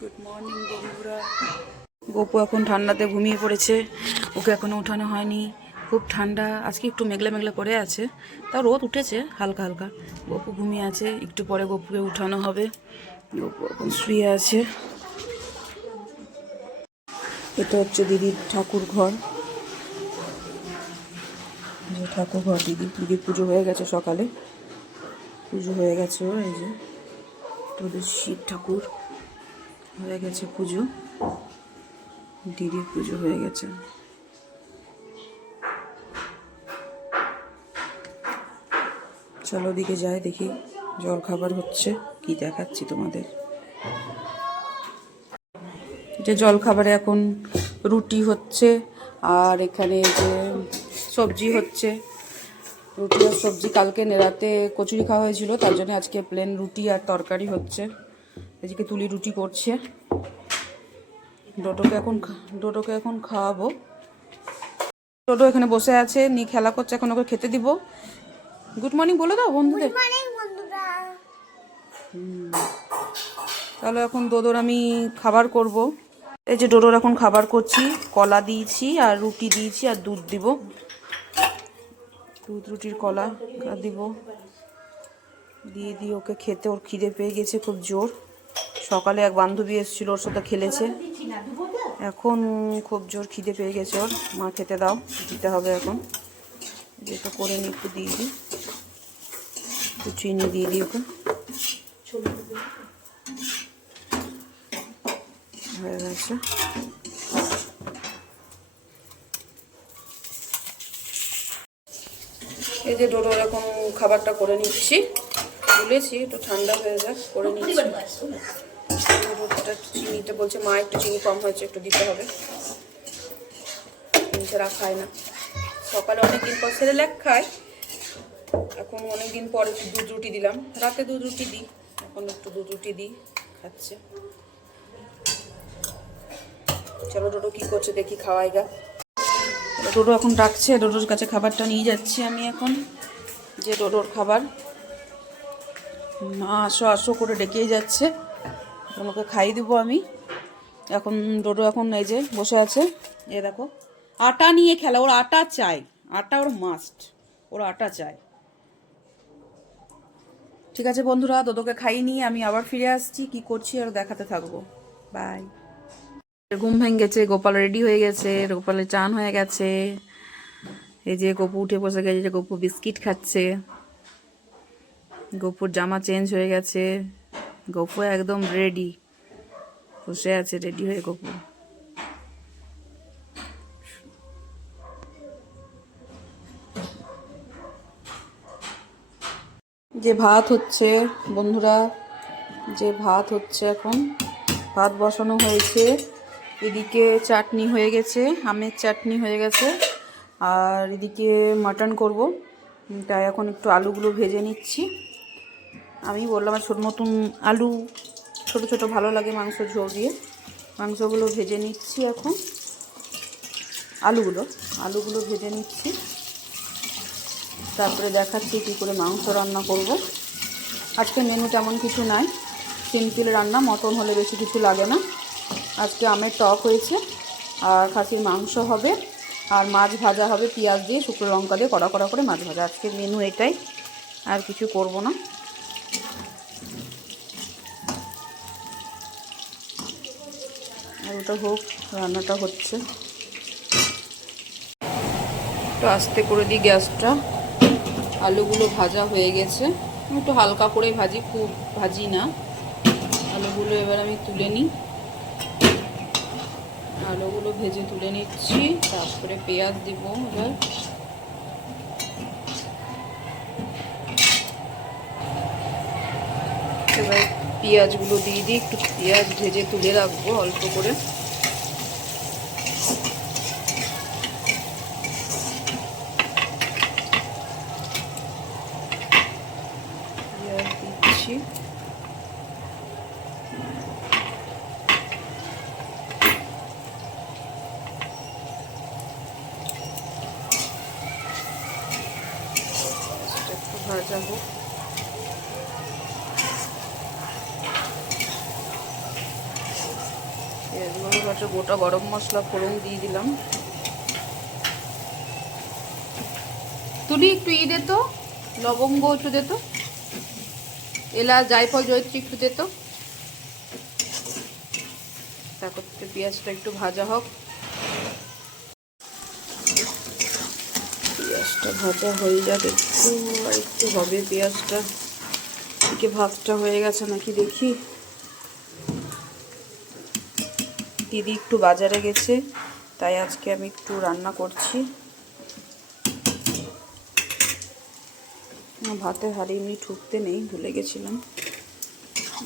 Good morning বন্ধুরা। গপু এখন ঠান্ডাতে ঘুমিয়ে পড়েছে, ওকে এখনো উঠানো হয়নি। খুব ঠান্ডা, আজকে একটু মেঘলা মেঘলা করে আছে, তা রোদ উঠেছে হালকা হালকা। গপু ঘুমিয়ে আছে, একটু পরে গপুকে উঠানো হবে। গপু এখন শুয়ে আছে। এটা হচ্ছে দিদির ঠাকুর ঘর, যে ঠাকুর ঘর দিদির পুজো হয়ে গেছে, সকালে পুজো হয়ে গেছে। এই যে তোদের শিব ঠাকুর হয়ে গেছে পুজো, দিদির পুজো হয়ে গেছে। চলো দিকে যাই, দেখি জল খাবার হচ্ছে কি, দেখাচ্ছি তোমাদের। যে জল খাবারে এখন রুটি হচ্ছে, আর এখানে যে সবজি হচ্ছে, রুটি আর সবজি। কালকে রাতে কচুরি খাওয়া হয়েছিল, তার জন্য আজকে প্লেন রুটি আর তরকারি হচ্ছে। এদিকে তুলি রুটি করছে। ডোডোকে এখন খাওয়াবো। ডোডো এখানে বসে আছে, নি খেলা করছে, এখন ওকে খেতে দিব। গুড মর্নিং বলে দাও বন্ধুদের। তাহলে এখন ডোডোর আমি খাবার করব। এই যে ডোডোর এখন খাবার করছি, কলা দিয়েছি আর রুটি দিয়েছি আর দুধ দিব। দুধ রুটির কলা দিব, দিয়ে ওকে খেতে। ওর খিদে পেয়ে গেছে খুব জোর। সকালে এক বান্ধবী এসেছিল, ওর সাথে খেলেছে, এখন খুব জোর খিদে পেয়ে গেছে ওর। মা খেতে দাও, দিতে হবে এখন। যেটা করে নি, একটু দিয়ে দিই, একটু চিনি দিয়ে দিই ওকে। হয়ে গেছে। এই যে ডোডোর এখন খাবারটা করে নিচ্ছি, তুলেছি, একটু ঠান্ডা হয়ে যাক, করে নিচ্ছি। চিনিটা বলছে মা একটু চিনি কম হয়েছে, একটু দিতে হবে। ছাড়া খায় না। সকালে অনেকদিন পর সেরেল্যাক খায়, এখন অনেকদিন পর একটু দুধ রুটি দিলাম। রাতে দুধ রুটি দিই, এখন একটু দুধ রুটি দিই, খাচ্ছে। চলো ডোডো কি করছে দেখি, খাওয়াই গা। ডোডো এখন ডাকছে, ডোডোর কাছে খাবারটা নিয়ে যাচ্ছি আমি এখন। যে ডোডোর খাবার, মা আসো আসো করে ডেকেই যাচ্ছে, ওকে খাইয়ে দেবো আমি এখন। ডোডো এখন এই যে বসে আছে, এ দেখো আটা নিয়ে খেলা, ওর আটা চাই, আটা ওর মাস্ট, ওর আটা চাই। ঠিক আছে বন্ধুরা, ডোডোকে খাইয়ে নিয়ে আমি আবার ফিরে আসছি, কি করছি আর দেখাতে থাকবো। বাই। ঘুম ভেঙে গেছে, গোপাল রেডি হয়ে গেছে, গোপালের চান হয়ে গেছে। এই যে গপু উঠে বসে গেছে, যে গপু বিস্কিট খাচ্ছে। গপুর জামা চেঞ্জ হয়ে গেছে, গপু একদম রেডি, বসে আছে রেডি হয়ে গপু। যে ভাত হচ্ছে বন্ধুরা, যে ভাত হচ্ছে এখন, ভাত বসানো হয়েছে। এদিকে চাটনি হয়ে গেছে, আমের চাটনি হয়ে গেছে, আর এদিকে মাটন করব, তাই এখন একটু আলুগুলো ভেজে নিচ্ছি। আমি বললাম ছোট নতুন আলু, ছোট ছোট ভালো লাগে মাংস ঝোল দিয়ে। মাংসগুলো ভেজে নিচ্ছি এখন, আলুগুলো ভেজে নিচ্ছি, তারপরে দেখাচ্ছি কী করে মাংস রান্না করব। আজকে মেনু তেমন কিছু নাই, সিম্পল রান্না, মটন হলে বেশি কিছু লাগে না। আজকে আমের টক হয়েছে, আর খাসির মাংস হবে, আর মাছ ভাজা হবে পেঁয়াজ দিয়ে, শুকনো লঙ্কা দিয়ে কড়া কড়া করে মাছ ভাজা। আজকে মেনু এটাই, আর কিছু করব না। আর ওটা হোক, রান্নাটা হচ্ছে, একটু আস্তে করে দিই গ্যাসটা। আলুগুলো ভাজা হয়ে গেছে, একটু হালকা করে ভাজি, খুব ভাজি না। আলুগুলো এবার আমি তুলে নিই, আলুগুলো ভেজে তুলে নিচ্ছি, তারপরে পেঁয়াজ দিব। এবার পেঁয়াজগুলো দিয়ে দিই, একটু পেঁয়াজ ভেজে তুলে রাখবো অল্প করে। পেঁয়াজ দিচ্ছি, একটু ভাজা হোক। এবার গোটা গরম মশলা ফোড়ন দিয়ে দিলাম। তুলি একটু দে তো, লবঙ্গ একটু দে তো, এলাচ জায়ফল জয়িত্রী একটু দে তো। তারপর পেঁয়াজটা একটু ভাজা হোক। পেঁয়াজটা ভাজা হয়ে যাবে একটু, আর একটু হবে পেঁয়াজটা। এদিকে ভাতটা হয়ে গেছে নাকি দেখি। দিদি একটু বাজারে গেছে, তাই আজকে আমি একটু রান্না করছি। ভাতে হাঁড়ি এমনি ঠুকতে নেই, ভুলে গেছিলাম।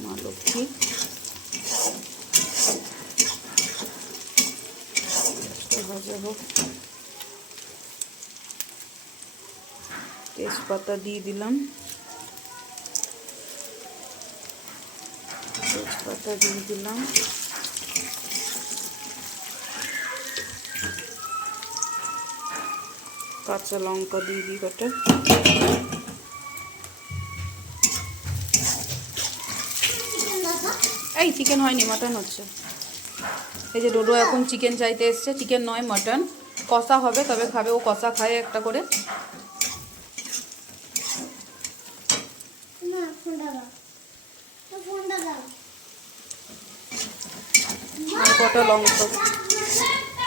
মা লক্ষ্মী। ভাজা হোক। তেজপাতা দিয়ে দিলাম, তেজপাতা দিয়ে দিলাম। কাঁচা লঙ্কা দিয়ে দিই কটা। এই চিকেন হয়নি, মাটন হচ্ছে। এই যে ডোডো এখন চিকেন চাইতে এসছে, চিকেন নয় মাটন। কষা হবে, তবে খাবে ও, কষা খায় একটা করে।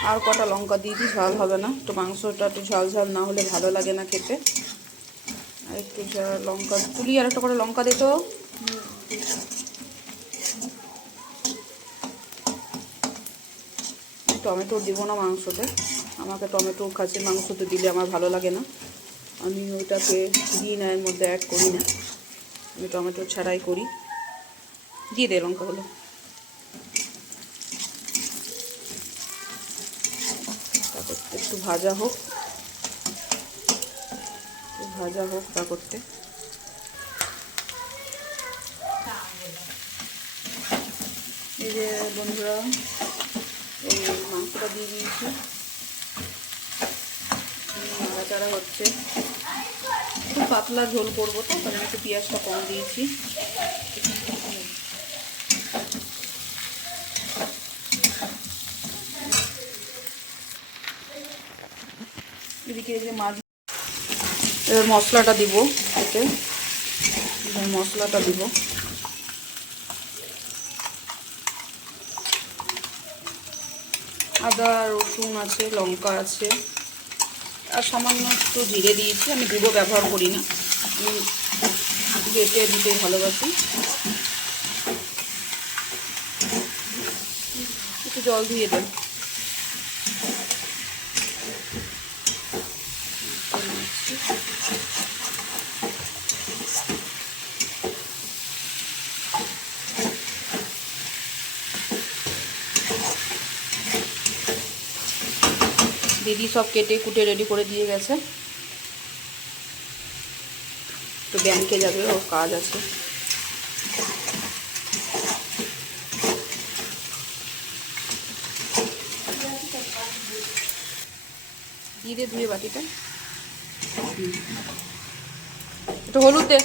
আর কটা লঙ্কা দিয়ে দিই, ঝাল হবে না তো। মাংসটা একটু ঝাল ঝাল না হলে ভালো লাগে না খেতে। আর একটু লঙ্কা তুলি, আর একটা করে লঙ্কা দিত। টমেটো দিব না মাংসতে, আমাকে টমেটো খাসির মাংসতে দিলে আমার ভালো লাগে না। আমি ওইটাকে দিই না, এর মধ্যে অ্যাড করি না, আমি টমেটো ছাড়াই করি। দিয়ে দে লঙ্কাগুলো। তারপর একটু ভাজা হোক, ভাজা হোক। তা করতে এই যে বন্ধুরা, এই মাংসটা দিয়ে দিয়েছি, নাড়াচাড়া হচ্ছে। খুব পাতলা ঝোল করবো তো, তাহলে একটু পেঁয়াজটা কম দিয়েছি। এদিকে এই যে মাছ, এবার মশলাটা দিব এতে, মশলাটা দিব। আদা রসুন আছে, লঙ্কা আছে, আর সামান্য একটু জিরে দিয়েছি। আমি গুঁড়ো ব্যবহার করি না, আমি বেটে দিতে ভালোবাসি। একটু জল দিয়ে দেন। দিদি সব কেটে কুটে রেডি করে দিয়ে গেছে, তো ব্যাংকে যাবে, ও কাজ আছে। দিয়ে দে ধুয়ে বাটিটা। একটু হলুদ দে,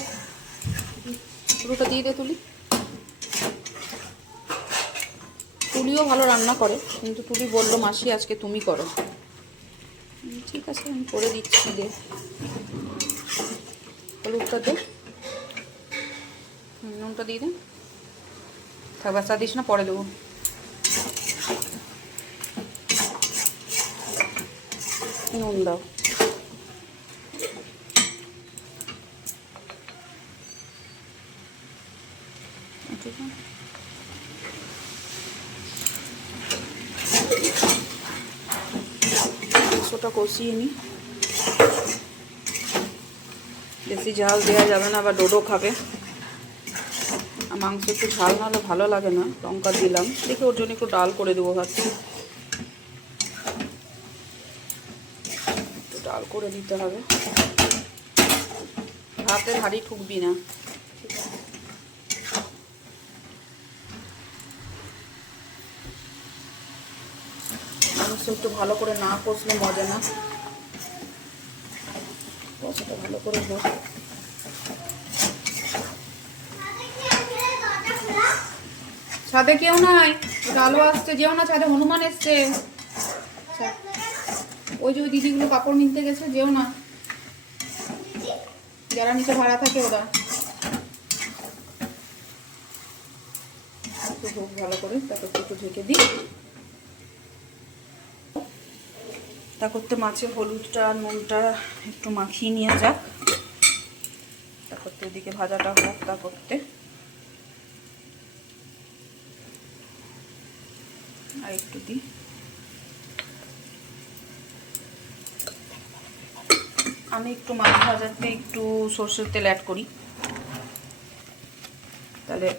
হলুদটা দিয়ে দে তুলি। তুলিও ভালো রান্না করে, কিন্তু তুলি বললো মাসি আজকে তুমি করো। ঠিক আছে, আমি করে দিচ্ছি। দে হলুদটা দে, নুনটা দিয়ে দে। থাক, বাচ্চা দিস না, পরে দেবো। নুন দাও। মাংসটা কষিয়ে নিই, বেশি ঝাল দেওয়া যাবে না, আবার ডোডো খাবে। আর মাংস একটু ঝাল না হলে ভালো লাগে না। লঙ্কা দিলাম, দেখে ওর জন্য একটু ডাল করে দেবো ভাবছি। একটু ডাল করে দিতে হবে, ভাতে হাঁড়ি ঠুকবি না। মাংস একটু ভালো করে না কষলে মজা না, কষাটা ভালো করে হোক। ছাদে কেউ নাই, আলো আসছে, যেও না ছাদে, হনুমান এসছে। ওই যে ওই দিদিগুলো কাপড় নিতে গেছে, যেও না, যারা নিচে ভাড়া থাকে ওরা। খুব ভালো করে তারপর একটু ঢেকে দিই। তা করতে মাছে হলুদটা নুনটা একটু মাখিয়ে নিয়ে যাক, তা করতে এদিকে ভাজাটা হোক। তা করতে আর একটু দিই। আমি একটু মাছ ভাজাতে একটু সর্ষের তেল অ্যাড করি, তাহলে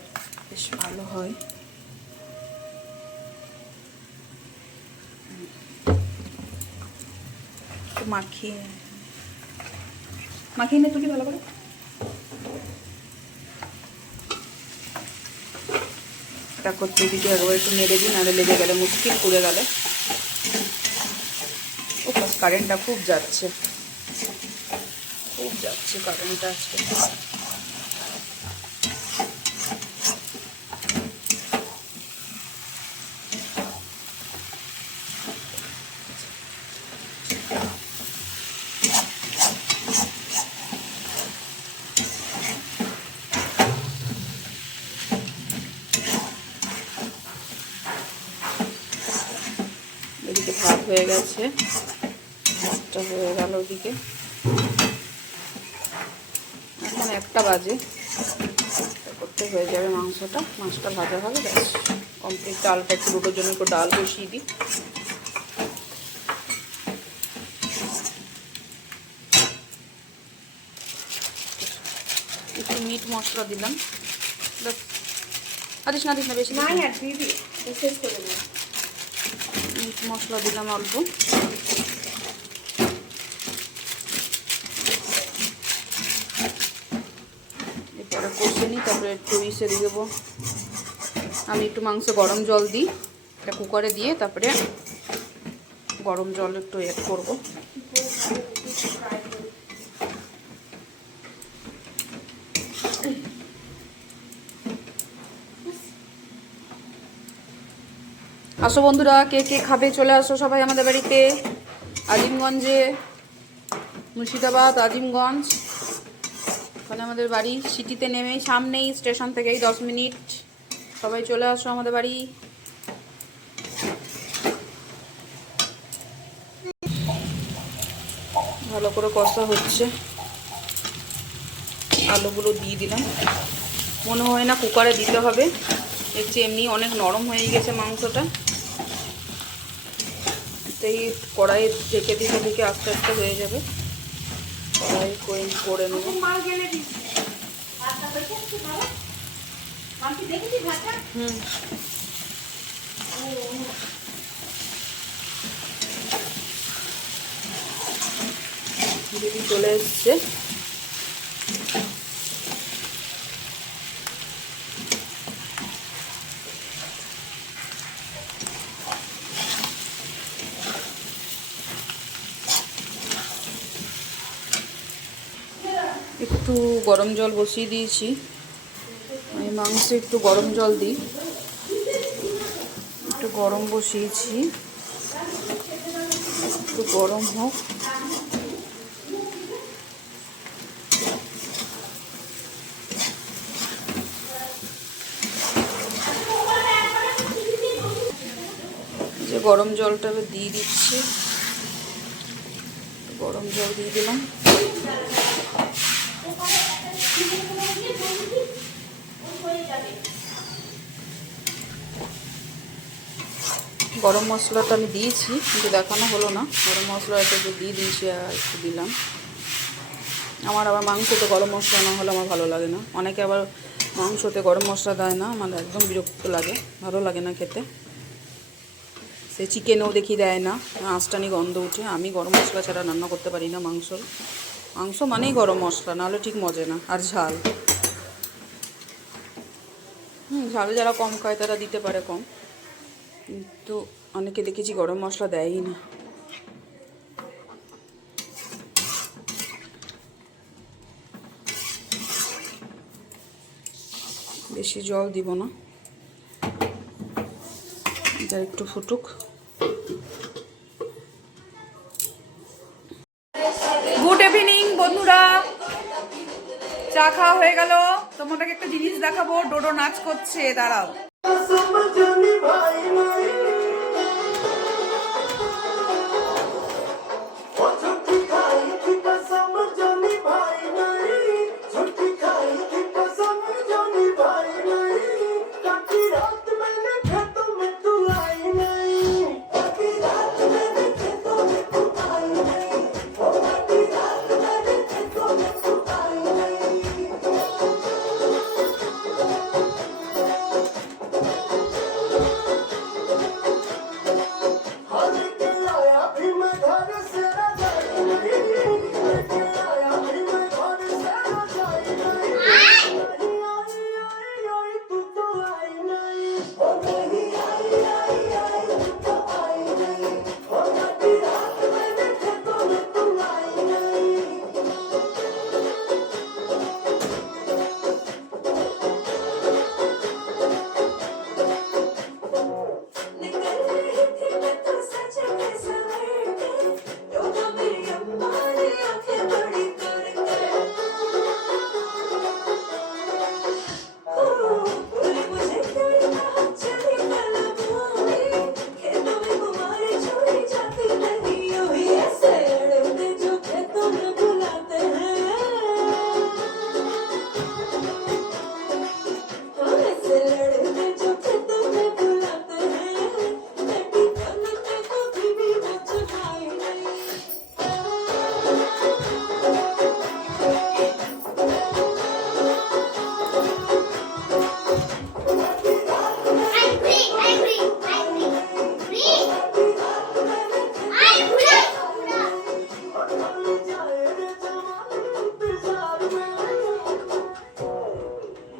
বেশ ভালো হয়। মাখিয়ে মাখিয়ে নে তুলি ভালো করে। তা করতে দিকে একবার একটু নেড়ে দিই, নাড়ে লেগে গেলে মুশকিল, পুড়ে গেলে। ও প্লাস কারেন্টটা খুব যাচ্ছে, খুব যাচ্ছে কারেন্টটা আজকে। এদিকে ভাত হয়ে গেছে, ভাতটা হয়ে গেল ওদিকে। এখন 1টা বাজে, করতে হয়ে যাবে মাংসটা, মাছটা ভাজা হবে, ব্যাস কমপ্লিট। ডালটা একটু দুটোর জন্য একটু ডাল বসিয়ে দিই। একটু মিট মশলা দিলাম, আদিস না দিস না বেশি, মিট মশলা দিলাম অল্প। এরপরে কষে নিই, তারপরে একটু ইসে দিয়ে দেবো। আমি একটু মাংস গরম জল দিই, এটা কুকারে দিয়ে তারপরে গরম জল একটু অ্যাড করবো। আসো বন্ধুরা, কে কে খাবে চলে আসো সবাই আমাদের বাড়িতে। আজিমগঞ্জে, মুর্শিদাবাদ আজিমগঞ্জ, ওখানে আমাদের বাড়ি। সিটিতে নেমেই সামনেই, স্টেশন থেকেই 10 মিনিট। সবাই চলে আসো আমাদের বাড়ি। ভালো করে কষা হচ্ছে, আলুগুলো দিয়ে দিলাম। মনে হয় না কুকারে দিতে হবে, এর চেয়ে এমনি অনেক নরম হয়ে গেছে মাংসটা। তাই কড়াইয়ে ঢেকে দিকে দিকে আস্তে আস্তে হয়ে যাবে। কড়াই করে নেব। দিদি চলে এসছে। একটু গরম জল বসিয়ে দিয়েছি, আমি মাংসে একটু গরম জল দিই। একটু গরম বসিয়েছি, একটু গরম হোক। যে গরম জলটা দিয়ে দিচ্ছি, গরম জল দিয়ে দিলাম। গরম মশলাটা আমি দিয়েছি কিন্তু দেখানো হলো না, গরম মশলাটা একটু দিয়ে দিয়েছি আর একটু দিলাম। আমার আবার মাংসতে গরম মশলা না হলে আমার ভালো লাগে না। অনেকে আবার মাংসতে গরম মশলা দেয় না, আমার একদম বিরক্ত লাগে, ভালো লাগে না খেতে। সে চিকেনেও দেখি দেয় না, আঁচটানি গন্ধ উঠে। আমি গরম মশলা ছাড়া রান্না করতে পারি না মাংস মানেই গরম মশলা, নাহলে ঠিক মজে না। আর ঝাল, ঝাল যারা কম খায় তারা দিতে পারে কম, কিন্তু অনেকে দেখেছি গরম মশলা দেয়ই না। বেশি জল দিব না, এটা একটু ফুটুক। গুড ইভিনিং বন্ধুরা, চা খাওয়া হয়ে গেল। তোমাদেরকে একটা জিনিস দেখাবো, ডোডো নাচ করছে, দাঁড়াও।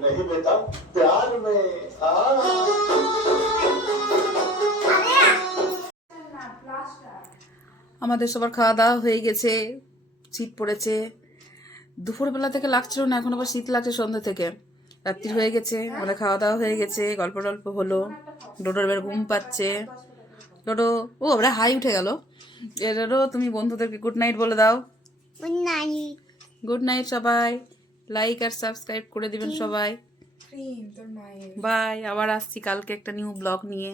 नहीं बेटा प्यार में আমাদের সবার খাওয়া দাওয়া হয়ে গেছে, শীত পড়েছে। দুপুরবেলা থেকে লাগছিল না, এখন আবার শীত লাগছে সন্ধ্যা থেকে। রাত্রি হয়ে গেছে, আমাদের খাওয়া দাওয়া হয়ে গেছে, গল্প টল্প হলো। ডোডোর এবার ঘুম পাচ্ছে। ডোডো, ও আবার হাই উঠে গেল। ডোডো, তুমি বন্ধুদেরকে গুড নাইট বলে দাও। Good night. গুড নাইট সবাই, লাইক আর সাবস্ক্রাইব করে দিবেন সবাই। বাই, আবার আসছি কালকে একটা নিউ ব্লগ নিয়ে।